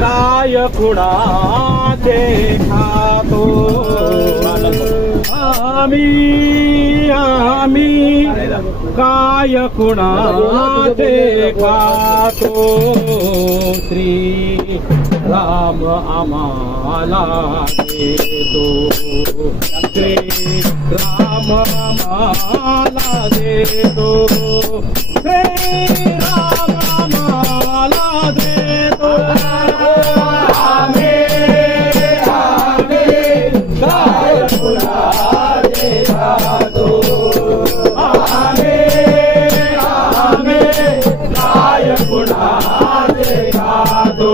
काय कुणाचे खातो आम्ही काय कुणाचे खातो श्री राम आम्हाला देतो श्री राम आम्हाला देतो श्री राम आम्हाला देतो काय कुणाचे खातो काय कुणाचे खातो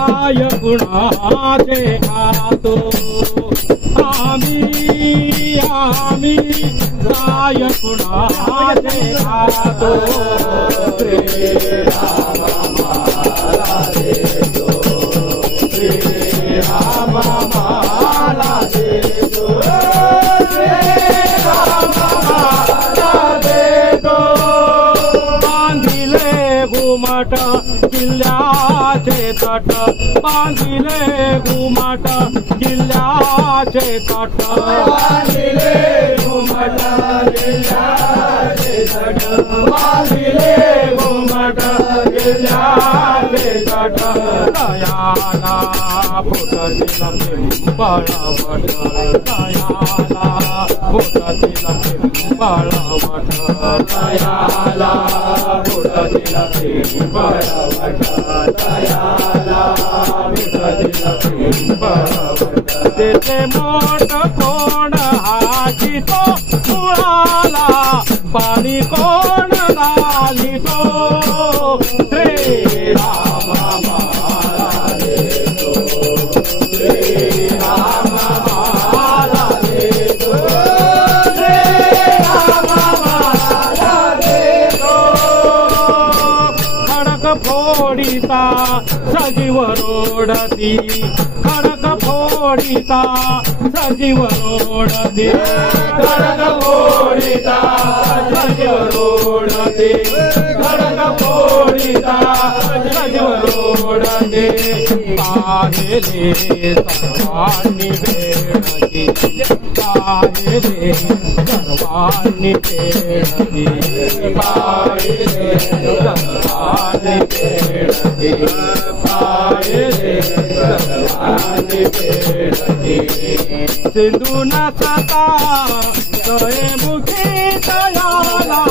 काय कुणाचे खातो आम्ही काय कुणाचे खातो श्री राम आम्हाला देतो श्री राम आम्हाला देतो श्री राम आम्हाला देतो बांधिले घुमट किल्ल्याचे तट बांधिले घुमट किल्ल्याचे तट बांधिले घुमट किल्ल्याचे तट बांधिले घुमट किल्ल्याचे तट दयाला फुटतील पिंपळवट दयाला फुटतील पिंपळवट दयाला फुटतील पिंपळवट दयाला फुटतील पिंपळवट त्याचे मोठ कोण हाकितो मुळाला पाणी कोण घालितो श्री राम आम्हाला देतो श्री राम आम्हाला देतो श्री राम आम्हाला देतो खडक फोडिता सजीव रोडती खडक फोडिता सजीव रोडती खडक फोडिता सजीव रोडती खडक फोडिता सजीव रोडती पाहिले सर्वांनी वेळती पाहिले सर्वांनी वेळती पाहिले सर्वांनी वेळती पाहिले सर्वांनी वेळती सिंधू नसता तळे मुखी तयाला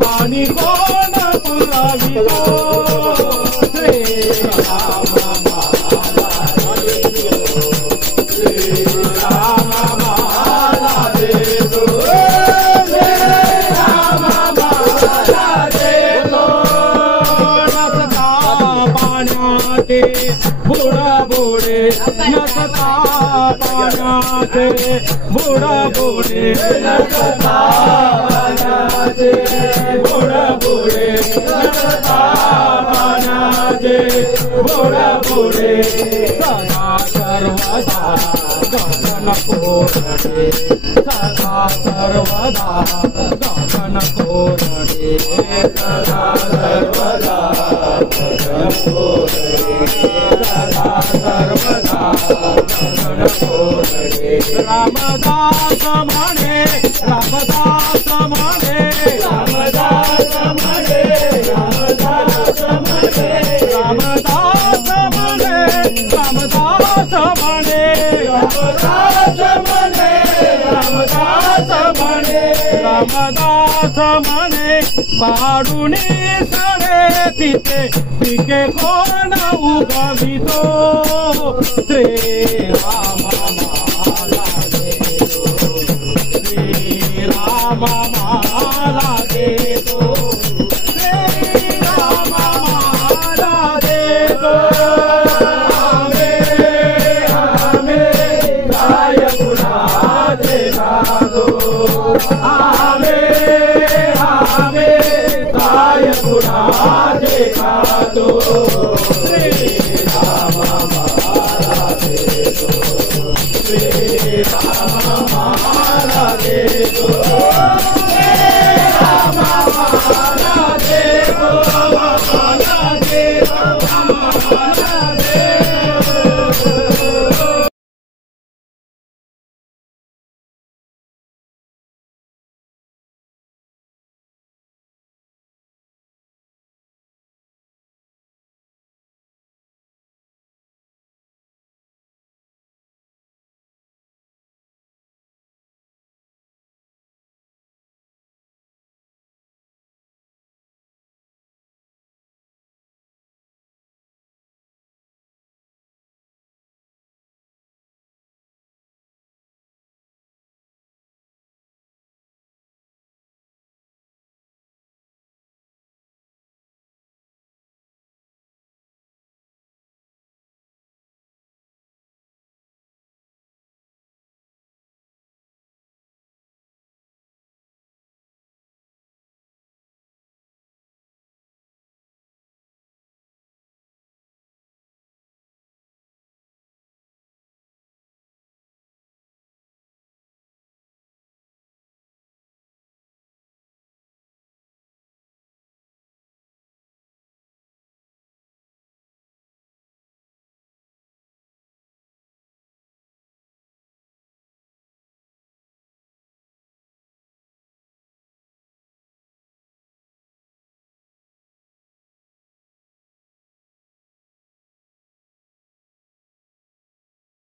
पाणी कोण पुरवितो श्री राम आम्हाला देतो श्री राम आम्हाला देतो श्री राम आम्हाला देतो नसता पाण्याचे बुडा बुडे नसता पाण्याचे बुडा बुडे नसता पाण्याचे बुडा बुडे नसता पाण्याचे बुडा बुडे सदा सर्वदा गगन कोरडे सदा सर्वदा गगन कोरडे सदा सर्वदा गगन कोरडे सदा सर्वदा गगन कोरडे रामदास म्हणे रामदास म्हणे रामदास म्हणे रामदास म्हणे रामदास म्हणे रामदास म्हणे रामदास म्हणे रामदास म्हणे रामदास म्हणे पाडुनी सडे तिथे पिके कोण उगवितो श्री राम आम्हाला देतो श्री राम आम्हाला देतो श्री राम आम्हाला देतो काय कुणाचे खातो देखातो